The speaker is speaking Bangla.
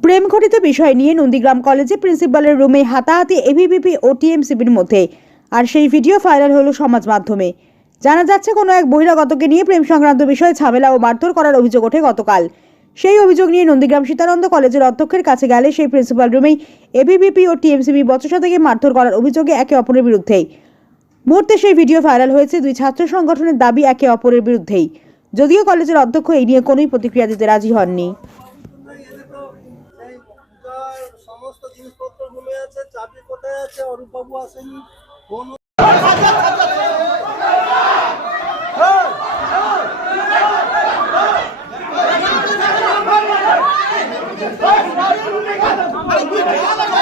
প্রেম ঘটিত বিষয় নিয়ে নন্দীগ্রাম কলেজে প্রিন্সিপালের রুমে হাতাহাতি এভিবিপি ও টিএমসিপির মধ্যে। আর সেই ভিডিও ভাইরাল হলো সমাজ মাধ্যমে। জানা যাচ্ছে, কোনো এক বহিরাগতকে নিয়ে প্রেম সংক্রান্ত বিষয়ে ঝামেলা ও মারধর করার অভিযোগ ওঠে গতকাল। সেই অভিযোগ নিয়ে নন্দীগ্রাম সীতানন্দ কলেজের অধ্যক্ষের কাছে গেলে সেই প্রিন্সিপাল রুমেই এভিবিপি ও টিএমসিপি বচসা থেকে মারধর করার অভিযোগে একে অপরের বিরুদ্ধেই। মুহূর্তে সেই ভিডিও ভাইরাল হয়েছে দুই ছাত্র সংগঠনের দাবি একে অপরের বিরুদ্ধেই। যদিও কলেজের অধ্যক্ষ এই নিয়ে কোনোই প্রতিক্রিয়া দিতে রাজি হননি Hey!